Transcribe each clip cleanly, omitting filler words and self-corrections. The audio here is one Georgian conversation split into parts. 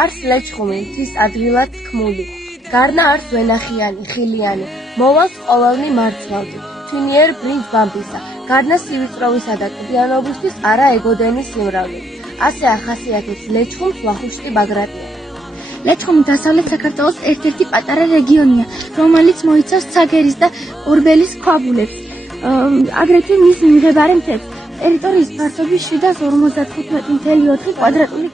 არს ლეჩხუმი მთის ადგილად თქმული, გარნა არს ვენახიანი, ხილიანი, მოვალს ყოველნი მარცვალდი, თვინიერ ბრინჯ ბამბისა, გარნა სივიწროვისა და კლდიანობისთვის არა ეგოდენის სიმრავლე. ასე ახასიათებს ლეჩხუმს ვახუშტი ბაგრატია. ლეჩხუმი დასავლეთ საქართველოს ერთ-ერთი პატარა რეგიონია, რომელიც მოიცავს ცაგერის და ორბელის ქვაბულებს, აგრეთვე მის მიმდებარე მთებს. ტერიტორიის ფართობი 755.4 კვადრატული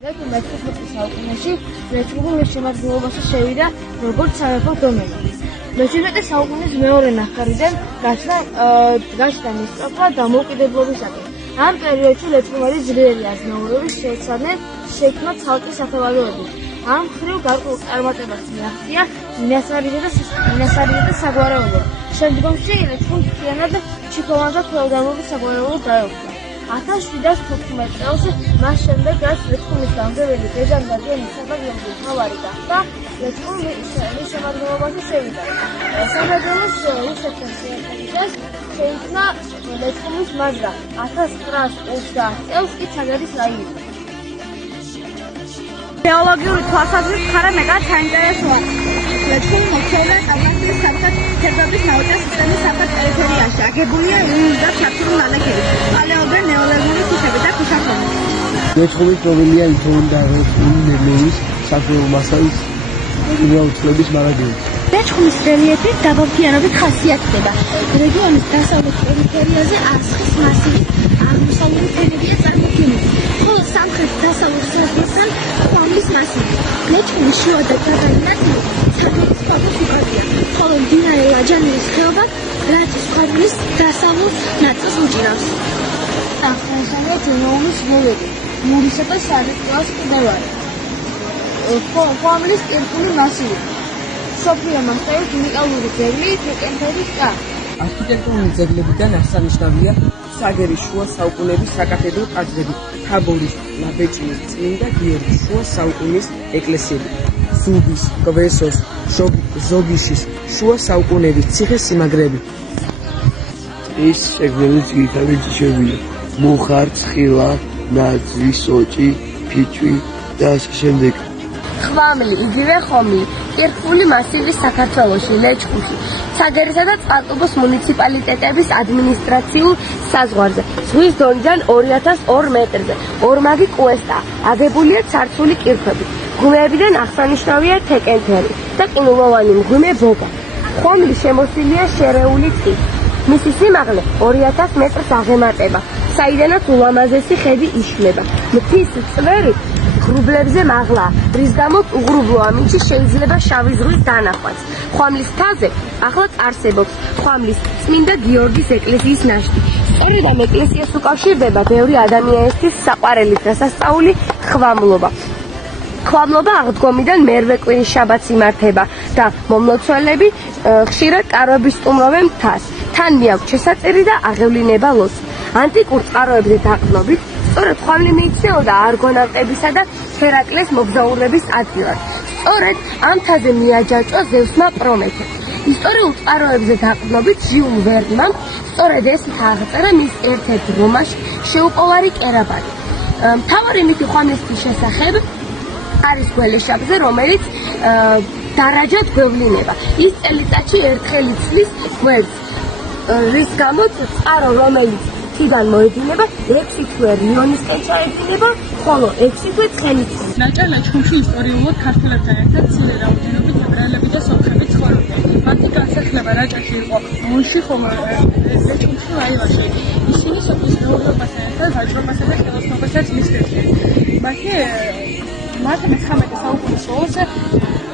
მე-15 საუკუნეში ლეჩხუმი შემადგენლობაში შევიდა როგორც სამეფო დომენი. მე-17 საუკუნის მეორე ნახევრიდან გაჩნდა მისწრაფვა დამოუკიდებლობისაკენ. ამ პერიოდში ლეჩხუმელი ძლიერი აზნაურობის შეეცადნენ შექმნა ცალკე სახელმწიფოები. ამ მხრივ გარკვეულ წარმატებას მიაღწია მინასარიზე და საგვარეულო. შემდგომში ლეჩხუმი მთლიანად ჩიქოვანთა ფეოდალური საგვარეულოდ დაეუფლა. 1715 წელს მას შემდეგ, რაც ლეჩხუმის გამგებელი ბეჟან დადიანის სამეგრელოს მთავარი გახდა, ლეჩხუმი მის შემადგენლობაში შევიდა. სამეგრელოს რუსეთთან შეერთებისას შეიქმნა ლეჩხუმის მაზრა. 1930 წელს კი ცაგერის რაიონი. გეოლოგიური თვალსაზრისით ხარა მეტად საინტერესოა. ლეჩხუმი მოქცეულია კავკასიის სამხრეთ-ფერდობის ნაოჭა სისტემის სამხრეთ პერიფერიაში. აგებულია ირმის და შაქრის ნალექებით. პალეოგენ ნეოლოგიური თიხები და ქვიშაქვები. ლეჩხუმის პროვინცია ითვლება ნელის საკვირველ მასალის წლების მარაგებით. ლეჩხუმის რელიეფი დაბალმთიანობით ხასიათდება. რეგიონის დასავლეთ პერიფერიაზე არცხის მასივი, აღმოსავლური ფენებია წარმოდგენილი, ხოლო სამხრეთ-დასავლეთ სერბეთთან ხვამლის მასივი. ლეჩხუმის შუა და დაბალი ნაწილი ცაგერის ქვაბულს უკავია, ხოლო მდინარე ლაჯანურის ხეობა რაჭის ქვაბულის დასავლეთ ნაწილს უჭირავს. აღნიშნულია ჯუნოულის ველები, მურისა და სარწყავის კიდევარი. ხვამლის კირქვული მასივი. მსოფლიო მასშტაბით უნიკალური ძეგლი თეკენთების ტყა. არქიტექტურული ძეგლებიდან აღსანიშნავია ცაგერის შუა საუკუნეების საკათედრო ტაძრები, თაბორის, ნაბეჭდის, წმინდა გიორგის შუა საუკუნის ეკლესიები, ზუბის, კვესოს, ზოგიშის შუა საუკუნეების ციხე-სიმაგრეები. ეს შეგროვებული ძირითადი ჯიშებია: მუხა, ცხილა, ნაძვი, სოჭი, ფიჭვი და ასე შემდეგ. ხვამლი, იგივე ხომი, კირქვული მასივი საქართველოში, ლეჩხუმში, ცაგერისა და წყალტუბოს მუნიციპალიტეტების ადმინისტრაციულ საზღვარზე, ზღვის დონიდან 2002 მეტრზე, ორმაგი კუესტა, აგებულია ცარცული კირქვებით. მღვიმეებიდან აღსანიშნავია თეკენთერი და ყინულოვანი მღვიმე ბობა. ხომლი შემოსილია შერეული ტყით. მისი სიმაღლე 2000 მეტრს აღემატება, საიდანაც ულამაზესი ხედი იშლება. მთის წვერი ღრუბლებზე მაღლაა, რის გამოც უღრუბლო ამინდში შეიძლება შავი ზღვის დანახვაც. ხვამლის მთაზე ახლაც არსებობს ხვამლის წმინდა გიორგის ეკლესიის ნაშთი. სწორედ ამ ეკლესიას უკავშირდება ბევრი ადამიანისთვის საყვარელი დღესასწაული ხვამლობა. ხვამლობა აღდგომიდან მერვე კვირის შაბათს იმართება და მომლოცველები ხშირად კარვების სტუმრობენ მთას. თან მიაქვს შესაწირი და აღევლინება ლოცვა. ანტიკურ წყაროებზე დაყრდნობით სწორედ ხვამლი მიიჩნეოდა არგონავტებისა და ჰერაკლეს მოგზაურობის ადგილად. სწორედ ამ მთაზე მიაჯაჭვა ზევსმა პრომეთე. ისტორიულ წყაროებზე დაყრდნობით ჟიულ ვერნმა სწორედ ეს მთა აღწერა მის ერთ-ერთ რომანში შეუპოვარი კერაბადი. მთავარი მითი ხვამლისთვის შესახებ არის გველეშაპზე, რომელიც დარაჯად გვევლინება. ის წელიწადში ერთხელ იცვლის კვერცხს, რის გამოც წყარო, რომელიც თიდან მოედინება, 6 თვე რიონისკენ ჩაედინება, ხოლო 6 თვე ცხენისკენ. ლეჩხუმში ისტორიულად ქართველებთან ერთად მცირე რაოდენობით ებრაელები და სომხები ცხოვრობდნენ. მათი განსახლება რაჭაში იყო მონში, ხოლო ლეჩხუმში რაიონში. ისინი სოფლის მეურნეობასთან ერთად მშრომასა და ხელოსნობასაც მისდევდნენ. მათ 19 საუკუნის ბოლოს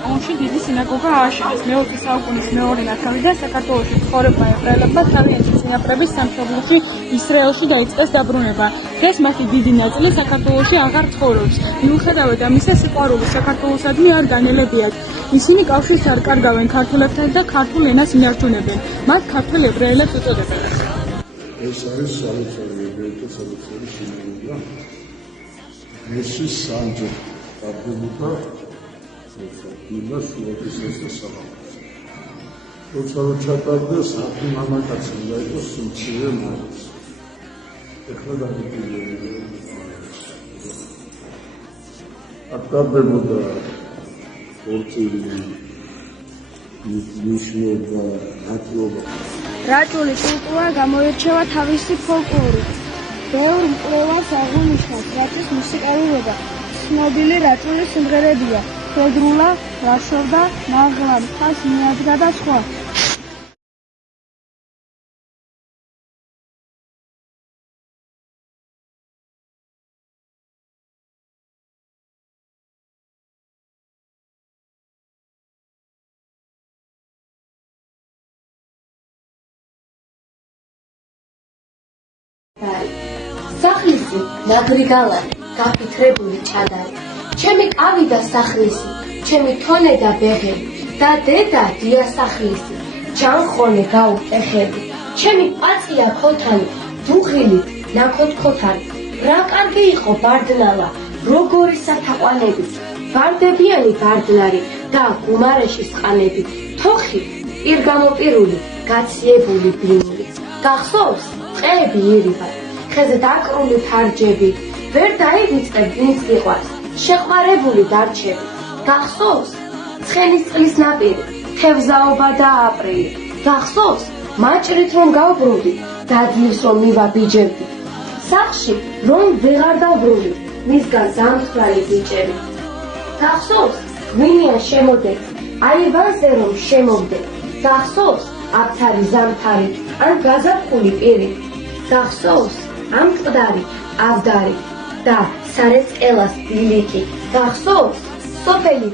ომში დიდი სინაგოგა ააშენეს. მე-20 საუკუნის მეორე ნახევრიდან საქართველოში ცხოვრებმა ებრაელებმა თავიანთი წინაპრების სამშობლოში ისრაელში დაიწყეს დაბრუნება. დღეს მათი დიდი ნაწილი საქართველოში აღარ ცხოვრობს. მიუხედავად ამისა, სიყვარული საქართველოსადმი არ განელებიათ. ისინი კავშირს არ კარგავენ ქართველებთან და ქართულ ენას ინარჩუნებენ. მათ ქართველ ებრაელებს უწოდებენ. ეს არის სალოცავი ებრაელთა სალოცავი სინაგოგა. ეს სამჯერ დაბრძანება და სულეთის დასაბამს. როცა ჩატარდა საფი მამაკაცი და იყო სიმცირე მაინც. ეხლა დაგიგვირდა. აკაბებოდა ორწილი ნიშნობა ატლობა. რაჭული კულტურა გამოირჩევა თავისი ფოლკლორით. ბევრ მკვლევარს აღნიშნავს, რაჭის მუსიკალურობა ცნობილი რაჭული სიმღერებია: ფედრულა, ლაშორდა, მაღლა, მთას მიადგა და სხვა. სახლისი ნაგრიგალანი გაფიქრებული ჭადარი, ჩემი კავი და სახლისი, ჩემი თონე და ბეღელი და დედა დიასახლისი, ჯანხონე გაუტეხები, ჩემი პაწია ქოთანი, დუღილით ნაქოთქოთანი, რა კარგი იყო ბარდნალა, როგორი სათაყვანები, ბარდებიანი ბარდნარი და გუმარეში სყანები, თოხი პირგამოპირული, გაციებული ბლინური, გახსოვს ტყეები ირიბად, ხეზე დაკრული ფარჯები, ვერ დაივიწყებ ვინც გიყვარს, შეყვარებული დარჩები. გახსოვს ცხენის წყლის ნაპირი, თევზაობა და აპრილი. გახსოვს მაჭრით რომ გავბრუნდი, დადლის რომ მივაბიჯებდი. სახლში რომ ვეღარ დავრული, მისგან ზამთრალი ბიჭები. გახსოვს გვინიან შემოდეთ, აივანზე რომ შემოვდე. გახსოვს აფთარი ზამთარი, ან გაზაფხული პირი. გახსოვს ამ მკვდარი ავდარი და სარესკელას ბილიკი. გახსოვს სოფელი